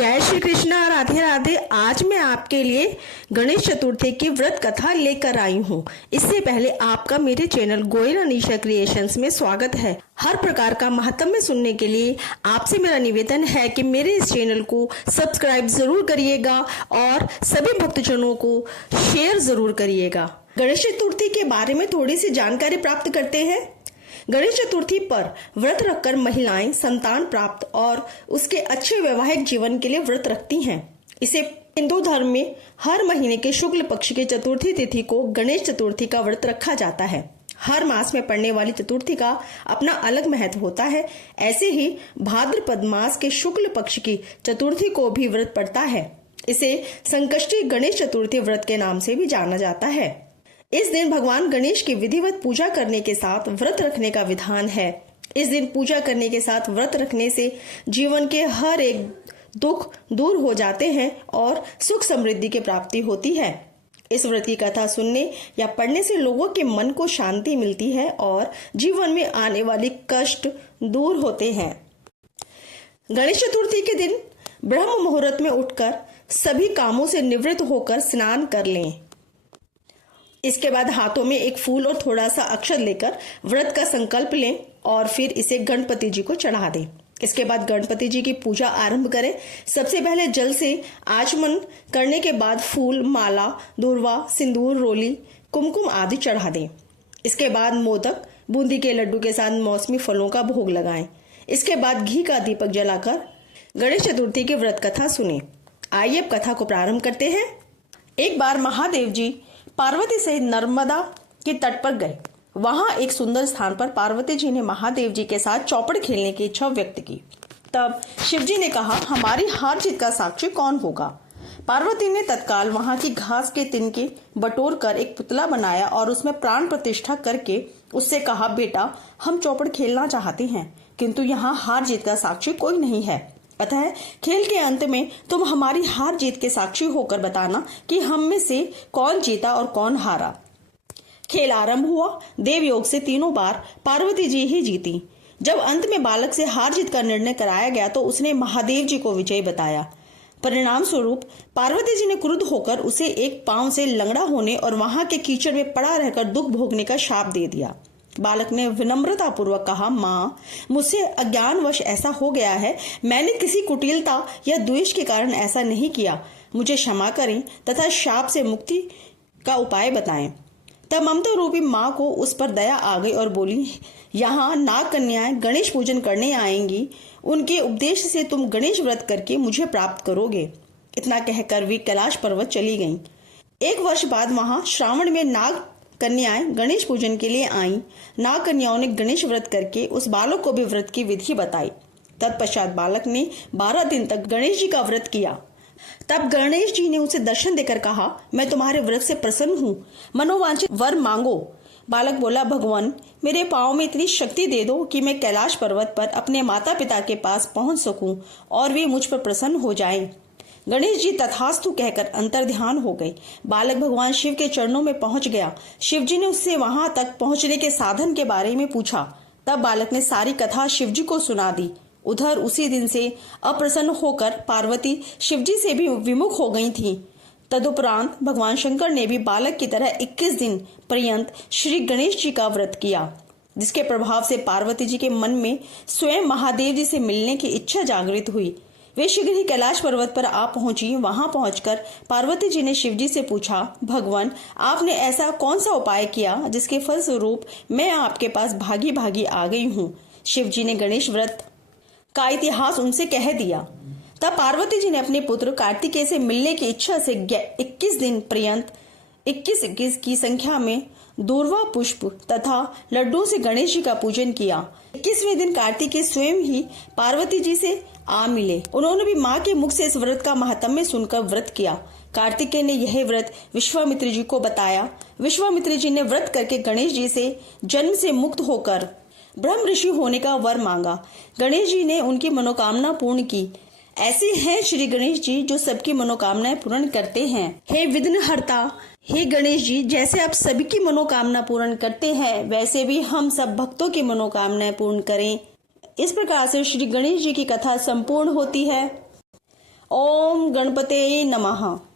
जय श्री कृष्णा, राधे राधे। आज मैं आपके लिए गणेश चतुर्थी की व्रत कथा लेकर आई हूँ। इससे पहले आपका मेरे चैनल गोयल अनीशा क्रिएशंस में स्वागत है। हर प्रकार का महात्म्य सुनने के लिए आपसे मेरा निवेदन है कि मेरे इस चैनल को सब्सक्राइब जरूर करिएगा और सभी भक्तजनों को शेयर जरूर करिएगा। गणेश चतुर्थी के बारे में थोड़ी सी जानकारी प्राप्त करते हैं। गणेश चतुर्थी पर व्रत रखकर महिलाएं संतान प्राप्त और उसके अच्छे वैवाहिक जीवन के लिए व्रत रखती हैं। इसे हिंदू धर्म में हर महीने के शुक्ल पक्ष की चतुर्थी तिथि को गणेश चतुर्थी का व्रत रखा जाता है। हर मास में पड़ने वाली चतुर्थी का अपना अलग महत्व होता है। ऐसे ही भाद्रपद मास के शुक्ल पक्ष की चतुर्थी को भी व्रत पड़ता है। इसे संकष्टी गणेश चतुर्थी व्रत के नाम से भी जाना जाता है। इस दिन भगवान गणेश की विधिवत पूजा करने के साथ व्रत रखने का विधान है। इस दिन पूजा करने के साथ व्रत रखने से जीवन के हर एक दुख दूर हो जाते हैं और सुख समृद्धि की प्राप्ति होती है। इस व्रत की कथा सुनने या पढ़ने से लोगों के मन को शांति मिलती है और जीवन में आने वाली कष्ट दूर होते हैं। गणेश चतुर्थी के दिन ब्रह्म मुहूर्त में उठकर सभी कामों से निवृत्त होकर स्नान कर लें। इसके बाद हाथों में एक फूल और थोड़ा सा अक्षत लेकर व्रत का संकल्प लें और फिर इसे गणपति जी को चढ़ा दें। इसके बाद गणपति जी की पूजा आरंभ करें। सबसे पहले जल से आचमन करने के बाद फूल, माला, दूर्वा, सिंदूर, रोली, कुमकुम आदि चढ़ा दें। इसके बाद मोदक, बूंदी के लड्डू के साथ मौसमी फलों का भोग लगाएं। इसके बाद घी का दीपक जलाकर गणेश चतुर्थी की व्रत कथा सुने। आइए अब कथा को प्रारंभ करते हैं। एक बार महादेव जी पार्वती सहित नर्मदा के तट पर गए। वहां एक सुंदर स्थान पर पार्वती जी ने महादेव जी के साथ चौपड़ खेलने की इच्छा व्यक्त की। तब शिव जी ने कहा, हमारी हार जीत का साक्षी कौन होगा? पार्वती ने तत्काल वहां की घास के तिनके बटोर कर एक पुतला बनाया और उसमें प्राण प्रतिष्ठा करके उससे कहा, बेटा, हम चौपड़ खेलना चाहते हैं, किंतु यहाँ हार जीत का साक्षी कोई नहीं है। अतः खेल के अंत में तुम हमारी हार जीत के साक्षी होकर बताना कि हम में से कौन जीता और कौन हारा। खेल आरंभ हुआ। देव योग से तीनों बार पार्वती जी ही जीती। जब अंत में बालक से हार जीत का निर्णय कराया गया तो उसने महादेव जी को विजयी बताया। परिणाम स्वरूप पार्वती जी ने क्रुद्ध होकर उसे एक पांव से लंगड़ा होने और वहां के कीचड़ में पड़ा रहकर दुख भोगने का शाप दे दिया। बालक ने विनम्रता पूर्वक कहा, माँ, मुझसे अज्ञानवश ऐसा हो गया है। मैंने किसी कुटिलता या द्वेष के कारण ऐसा नहीं किया। मुझे क्षमा करें तथा शाप से मुक्ति का उपाय बताएं। तब ममता रूपी माँ को उस पर दया आ गई और बोली, यहाँ नाग कन्याएं गणेश पूजन करने आएंगी। उनके उपदेश से तुम गणेश व्रत करके मुझे प्राप्त करोगे। इतना कहकर वे कैलाश पर्वत चली गईं। एक वर्ष बाद वहां श्रावण में नाग कन्याएं गणेश पूजन के लिए आईं। नाग कन्याओं ने गणेश व्रत करके उस बालक को भी व्रत की विधि बताई। तत्पश्चात बालक ने 12 दिन तक गणेश जी का व्रत किया। तब गणेश जी ने उसे दर्शन देकर कहा, मैं तुम्हारे व्रत से प्रसन्न हूँ, मनोवांछित वर मांगो। बालक बोला, भगवान, मेरे पाँव में इतनी शक्ति दे दो कि मैं कैलाश पर्वत पर अपने माता पिता के पास पहुंच सकूं और वे मुझ पर प्रसन्न हो जाएं। गणेश जी तथास्तु कहकर अंतर्ध्यान हो गए। बालक भगवान शिव के चरणों में पहुंच गया। शिव जी ने उससे वहां तक पहुंचने के साधन के बारे में पूछा। तब बालक ने सारी कथा शिव जी को सुना दी। उधर उसी दिन से अप्रसन्न होकर पार्वती शिव जी से भी विमुख हो गई थी। तदुपरांत भगवान शंकर ने भी बालक की तरह 21 दिन पर्यंत श्री गणेश जी का व्रत किया, जिसके प्रभाव से पार्वती जी के मन में स्वयं महादेव जी से मिलने की इच्छा जागृत हुई। वे शीघ्र ही कैलाश पर्वत पर आ पहुंची। वहां पहुंचकर पार्वती जी ने शिव जी से पूछा, भगवान, आपने ऐसा कौन सा उपाय किया जिसके फलस्वरूप मैं आपके पास भागी भागी आ गई हूँ? शिव जी ने गणेश व्रत का इतिहास उनसे कह दिया। तब पार्वती जी ने अपने पुत्र कार्तिकेय से मिलने की इच्छा से 21 दिन पर्यंत 21 की संख्या में दूर्वा पुष्प तथा लड्डू से गणेश जी का पूजन किया। 21वें दिन कार्तिकेय स्वयं ही पार्वती जी से आ मिले। उन्होंने भी माँ के मुख से इस व्रत का महात्म्य सुनकर व्रत किया। कार्तिकेय ने यह व्रत विश्वामित्र जी को बताया। विश्वामित्र जी ने व्रत करके गणेश जी से जन्म से मुक्त होकर ब्रह्म ऋषि होने का वर मांगा। गणेश जी ने उनकी मनोकामना पूर्ण की। ऐसे हैं श्री गणेश जी जो सबकी मनोकामनाएं पूर्ण करते हैं। हे विघ्नहर्ता, हे गणेश जी, जैसे आप सभी की मनोकामना पूर्ण करते हैं, वैसे भी हम सब भक्तों की मनोकामनाएं पूर्ण करें। इस प्रकार से श्री गणेश जी की कथा संपूर्ण होती है। ओम गणपते नमः।